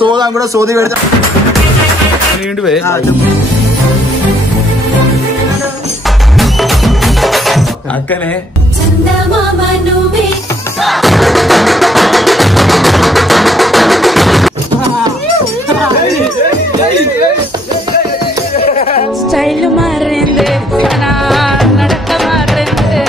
సోదా కూడా సోది పెడతా అక్కనే స్టైల్ మారింది నడక మారింది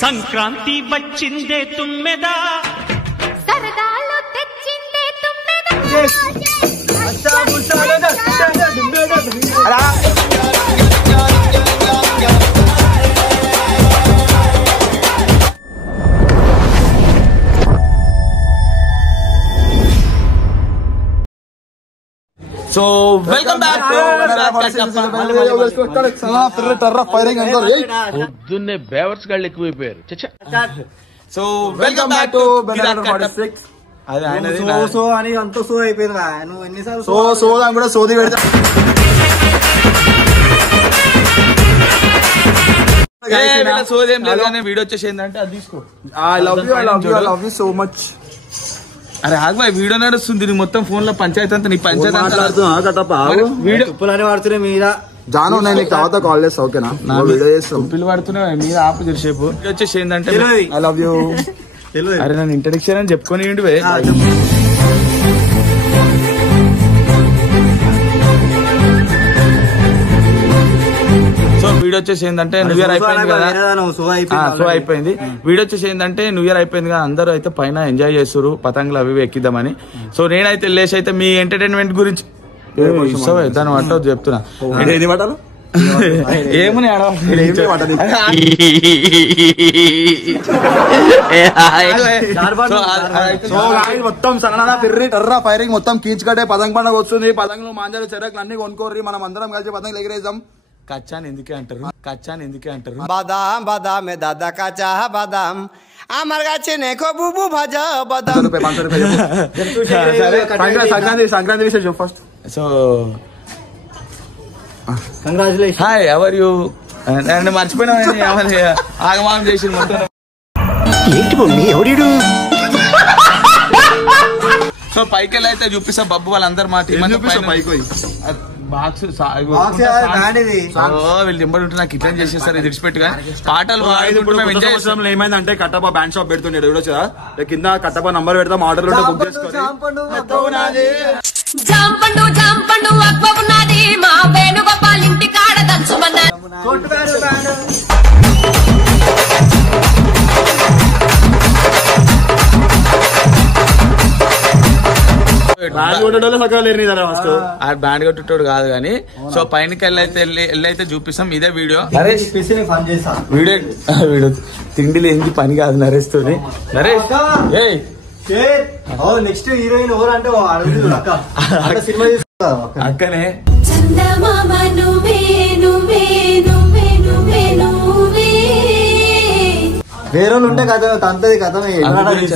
సంక్రాంతి వచ్చిందే తుమ్మెదా సరదాలు తెచ్చిందే తుమ్మెదా సో వెల్కమ్ బ్యాక్ పొద్దున్నే బేవర్స్ గాళ్ళు ఎక్కువైపోయారు. So welcome back to so అని అంత సో అయిపోయింది. నువ్వు ఎన్నిసార్లు సోదా కూడా సోది పెడతా సోదేం లేదు కానీ వీడియో వచ్చేసి ఏంటంటే అది తీసుకో. I love you so much. అరే ఆగు వీడియో నడుస్తుంది మొత్తం ఫోన్ లో పంచాయతీ అంతా నీ పంచాయతీ ఉప్పులని వాడుతున్నాయి మీద జాను నేను తర్వాత కాల్ చేస్తా. ఓకేనా వీడియో చేస్తాం పిల్లి పడుతున్నాయి మీద ఆపు చేసేపు వచ్చేసి ఏంటంటే ఐ లవ్ యూ. అరే నన్ను ఇంట్రడక్షన్ అని చెప్పుకొని సో వీడియో వచ్చేసి ఏంటంటే న్యూ ఇయర్ అయిపోయింది కదా. సో అయిపోయింది వీడియో వచ్చేసి ఏంటంటే న్యూ ఇయర్ అయిపోయింది కదా. అందరూ అయితే పైన ఎంజాయ్ చేస్తారు పతంగులు అవి ఎక్కిద్దామని. సో నేనైతే లేచి అయితే మీ ఎంటర్టైన్మెంట్ గురించి దాని వంట చెప్తున్నా. ఏమని మొత్తం సన్న పిర్రి టర్రా ఫైరింగ్ మొత్తం కీచుకట్టే పతంగ పండుగ వస్తుంది. పతంగులు మాంజాలు చెరకులు అన్ని కొనుక్కోర్రి మనం అందరం కలిసి పతంగులు ఎగిరేద్దాం. కచ్చాని ఎందుకే అంటారు బాదాం బాదాం దాదా కాచా బాదాం আমার কাছে নেখো বুবু ভাজা বাদাম. సంక్రాంతి విషయం first. So congratulation. Hi ever you నన్ను మర్చిపోయినా ఆగమాగం చేసి మొత్తం. సో పైకి వెళ్ళి అయితే చూపిస్తా బబ్బు వాళ్ళందరూ మా టీం బాక్స్ వీళ్ళు ఎంబడి ఉంటే నాకు ఇట్లా చేసేస్తారు. ఇది విడిచిపెట్టుగా పాటలు ఏమైందంటే కట్టప్ప బ్యాండ్ షాప్ పెడుతుండే చూడొచ్చా కింద కట్టప్ప నంబర్ పెడతాం ఆర్డర్ ఉంటే బుక్ చేసుకోవాలి. జాంపండు జాంపండు అక్వ ఉన్నది మా వేణుగోపాల్ ఇంటి కాడ దంచుమన్నారు. బ్యాండ్ కొట్టేటోడు కాదు కానీ. సో పైనకి వెళ్ళైతే చూపిస్తాం ఇదే వీడియో. వీడియో తిండిలో ఏంటి పని కాదు నరేష్ తోని. నరేష్ నెక్స్ట్ హీరోయిన్ ఎవరంటే సినిమా అక్కనే వేరే ఉంటే కథ తంతది కథ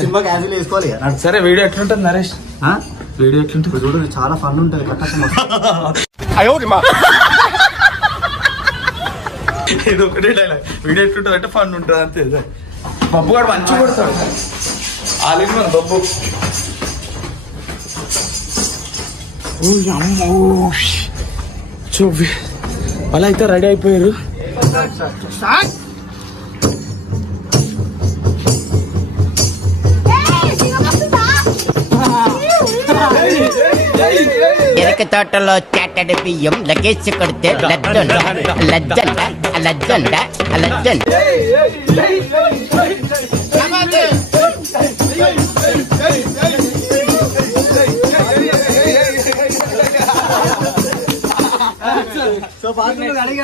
సినిమా క్యాన్సిల్ చేసుకోవాలి. సరే వీడియో ఎట్లుంటది నరేష్? వీడియో ఎట్లుంటుంది చూడు చాలా ఫన్ ఉంటది. ఇది ఒకటే డైలాగ్. వీడియో ఎట్లుంటది అంటే ఫన్ ఉంటుంది అంతే. బబ్బు గారు మంచిగా కొడతాడు ఆలింగ్ బబ్బు. అలా అయితే రెడీ అయిపోయారు. ఎరక తోటలో చాటడి బియ్యం లగేసి కొడితే లజ్జండ లజ్జండ లజ్జండ లజ్జండ. సో పాటలు అడిగి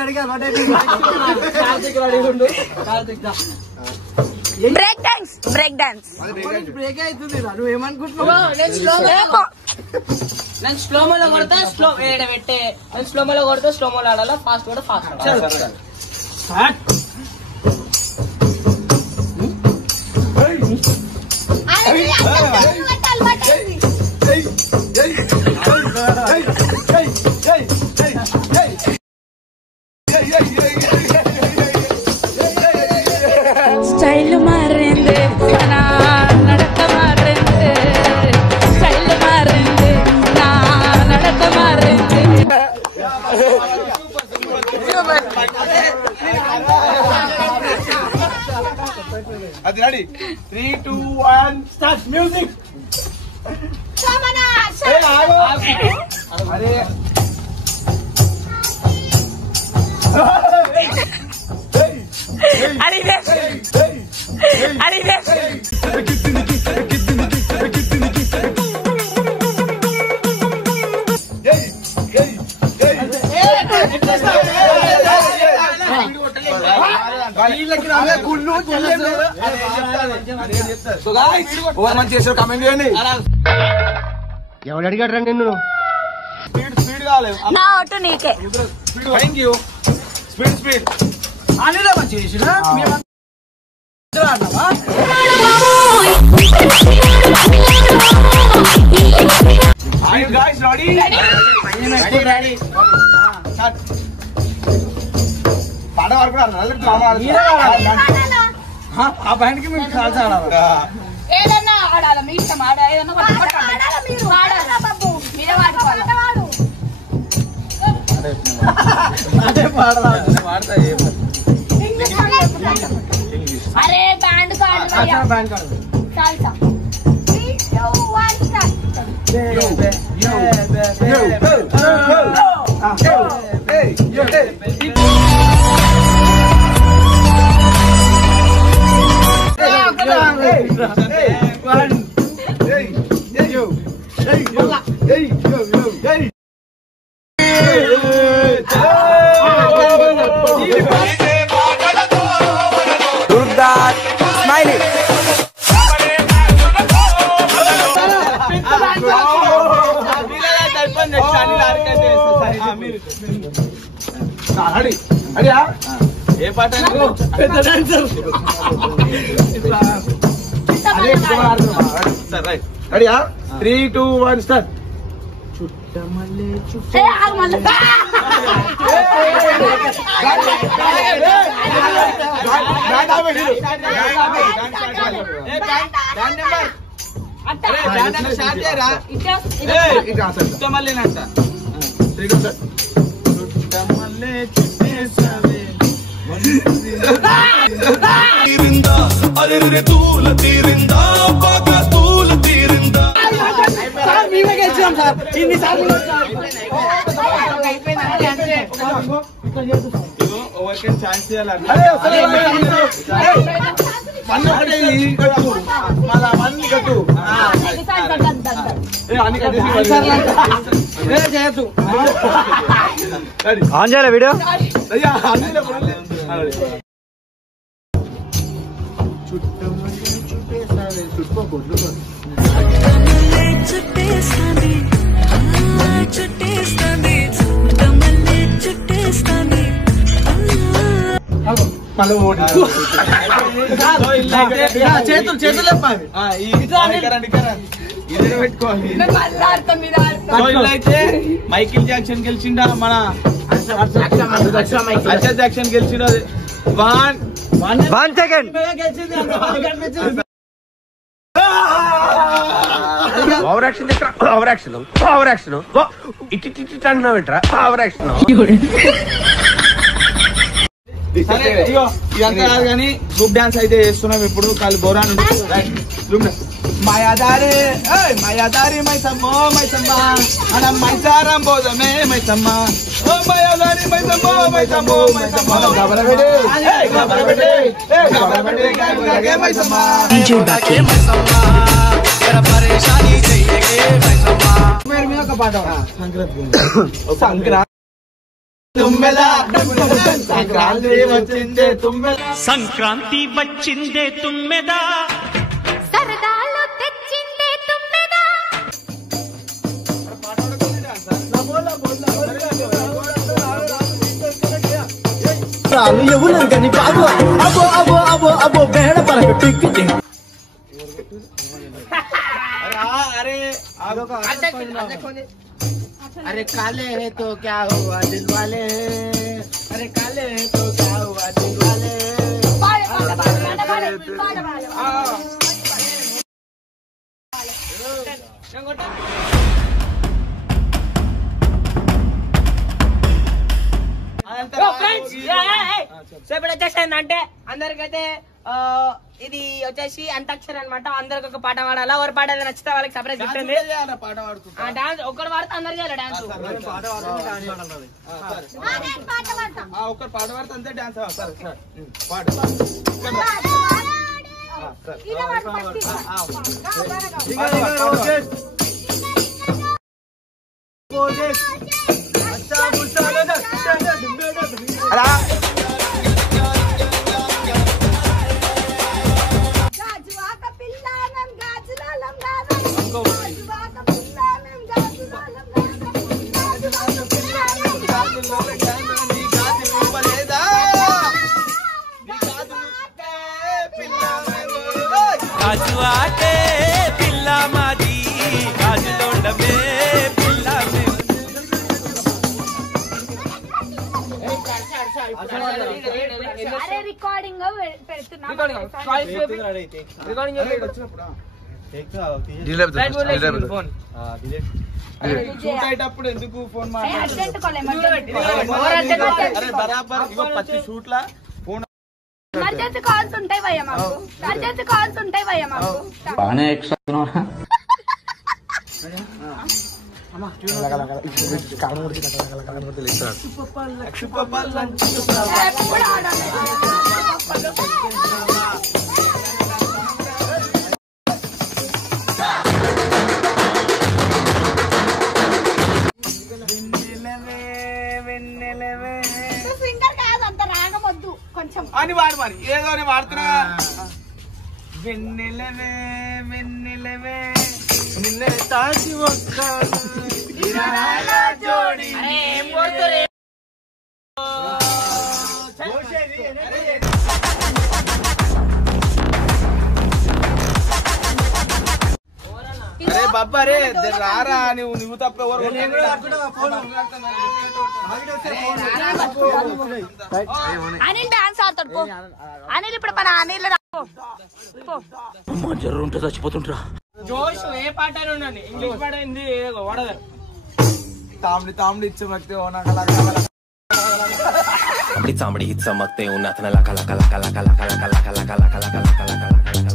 బ్రేక్ డాన్స్ బ్రేక్ అవుతుంది. నువ్వు ఏమనుకుంటున్నావు? నేను స్లోమోలో కొడతా స్లోమోలో ఆడాలా ఫాస్ట్ కూడా ఫాస్ట్. స్టైల్ మారింది నా నడక మారింది స్టైల్ మారింది నా నడక మారింది అది రెడీ 3 2 1 స్టార్ట్ మ్యూజిక్ అరే కమెంట్ చేయండి. ఎవడు అడిగాడు రా నిన్ను? స్పీడ్ కావాలి. నా ఓటు నీకే. Thank you. స్పీడ్ అనిలే మంచి చేసినా guys ready? Ready. Start. పాట వరకు ఆ బ్యాండ్కి మేము కాల్సి ఆడాలి. ఏదన్నా ఆడాలి మీ ఇష్టం. అదే పాడతా అరే బ్యాండ్ కార్డు బ్యాండ్ కాదు. చాల్సా 3 2 1 స్టార్ట్. ఏ పాట పెద్ద డాన్సర్. రెడీయా 3 2 1 స్టార్ట్. చుట్టమల్లే ఏ ఆగమల్ల ఛాన్స్ చేయాలి. ఆన్ చేయాలి వీడియో. చేతులు చేతులు చెప్పాలి. అయితే మైకిల్ జాక్సన్ గెలిచిండా మన అర్షద్ జాక్సన్ గెలిచిండు. 1 సెకండ్. ఓవర్ యాక్షన్ ఇటు అంటున్నావు ఏంట్రా? Over action. సరే ఇగో ఇదంతా కాదు కానీ గ్రూప్ డాన్స్ అయితే చేస్తున్నాం ఇప్పుడు. కాలు బోరా మాయాదారి మాయాదారి మైసమ్మో మైసమ్మ మనం మైసారం బోధమే మైసమ్మ. ఓ మాయాదారి మైసమ్మో మైసమ్మో మైసమ్మ మైసమ్మ. పేరు మీద ఒక పాట. సంక్రాంతి సంక్రాంతి వచ్చిందే తుమ్మెద. సంక్రాంతి వచ్చిందే తుమ్మెద. సరదాలు తెచ్చిందే తుమ్మెదా. చాలు ఎవరు బాబు అబో అబో అబో అబో బేడ పరకు టిక్కి अरे काले है तो क्या हुआ दिल वाले अरे काले है तो क्या हुआ दिल वाले సో ఇప్పుడు వచ్చేసి ఏంటంటే అందరికైతే ఇది వచ్చేసి అంతాక్షరి అనమాట. అందరికి ఒక పాట పాడాలా, ఎవరు పాట నచ్చితే వాళ్ళకి సపరేట్ గిఫ్ట్ ఉంది. డాన్స్ ఒకటి పాడితే అందరు చేయాలి డాన్స్. ఒకరు పాట పాడితే అంతే డాన్స్. సరే సరే పాట గాజువాటే పిల్ల మాది గాజులోండమే పిల్ల రికార్డింగ్ పెడుతున్నా అయ్యేటప్పుడు ఎందుకు ఫోన్ బరాబర్ ప్రతి షూట్ లా ఫోన్ ఎమర్జెన్సీ కాల్స్ ఉంటాయి భయ్య మాకు. ఎమర్జెన్సీ కాల్స్ ఉంటాయి భయ్య మాకు. సింగర్ కాదు, అంత రాగమొద్దు కొంచెం అని వాడు మరి ఏదో అని వాడుతున్నా. వెన్నెలవే వెన్నెలవే నిన్నే తాకి వస్తాను జోడి. అరే బాబా రే రారా నువ్వు తప్ప ఎవరు అనిల్ డాన్స్ ఆడతాడు పో. అనిల్ ఇప్పుడు మన అనిల్ జర్రు ఉంటే చచ్చిపోతుంటరా. జోష్ ఏ పాట ఉండండి, ఇంగ్లీష్ పాట హిందీ వాడదు. तांबड़ी तांबड़ी चमकते हो ना चामड़ी चामड़ी चमकते हो ना लका लका लका लका लका लका लका लका लका लका लका लका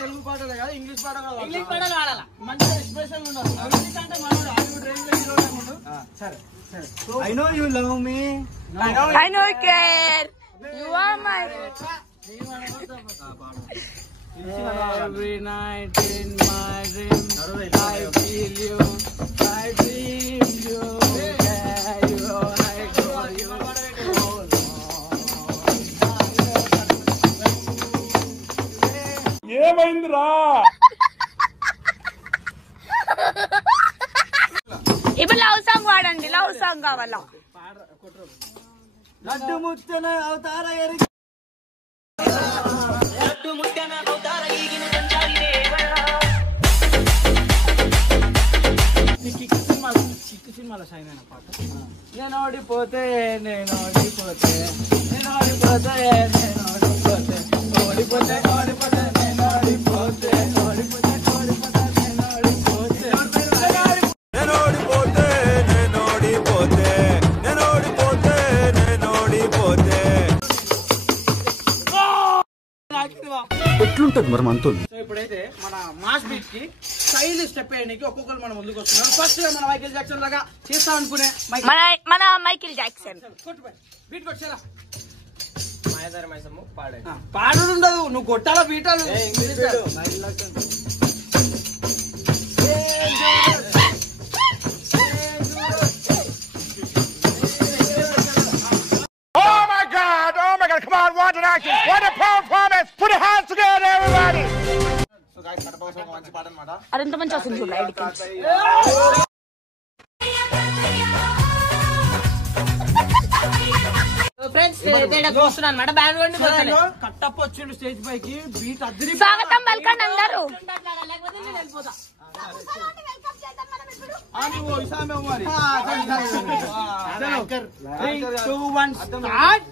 తెలుగు పాటలే కదా, ఇంగ్లీష్ పాట కాదు. ఇంగ్లీష్ పాటలు వాడాలా, మంచి ఎక్స్ప్రెషన్ ఉండాలి. ఇంగ్లీష్ అంటే మనోడు హాలీవుడ్ రేంజ్ లో హీరో ఉన్నాడు. సరే సరే. I know you love me. I know you care. You are my Every night in my dream I feel you, I dream you, yeah, you, I call you. ఏమైందిరా? ఇప్పుడు love song వాడండి, love song కావాలా? లడ్డు ముచ్చన అవతార సినిమాలో shine అయిన పాట. నేను ఓడిపోతే నేను ఓడిపోతే నేను ఓడిపోతే నేను ఓడిపోతే ఓడిపోతే ఓడిపోతే నేను ఓడిపోతే ఓడిపోతే ఓడిపోతే నేను ఓడిపోతే నేను ఓడిపోతే నేను ఓడిపోతే నేను ఓడిపోతే నేను ఓడిపోతే ఎట్లుంటది మరి మనతో. సో ఇప్పుడైతే మన మాస్ బీట్ కి స్టైల్ స్టెప్ వేయడానికి ఒక్కొక్కరు మన ముందుకు వస్తున్నారు. ఫస్ట్ మన మైకేల్ జాక్సన్ లాగా చేస్తా అనుకునే మన మైకేల్ జాక్సన్ బీట్ కొట్టారా పాడు ఉండదు, నువ్వు కొట్టాలా బీటాలు. Oh my God, come on, watch it action. What a performance. Put your hands together, everybody. So guys కడపవసం మంచి పాట అన్నమాట. అది ఎంత మంచి వస్తుంది చూడు ఐడికి. కూర్చున్నా అనమాట బ్యాండ్ కొట్టి కట్టప్ప వచ్చిండు స్టేజ్ పైకి బీట్ అద్దరి స్వాగతం పలకండి అందరూ. లేకపోతే నేను వెళ్ళిపోతా. మరి 3, 2, 1 స్టార్ట్.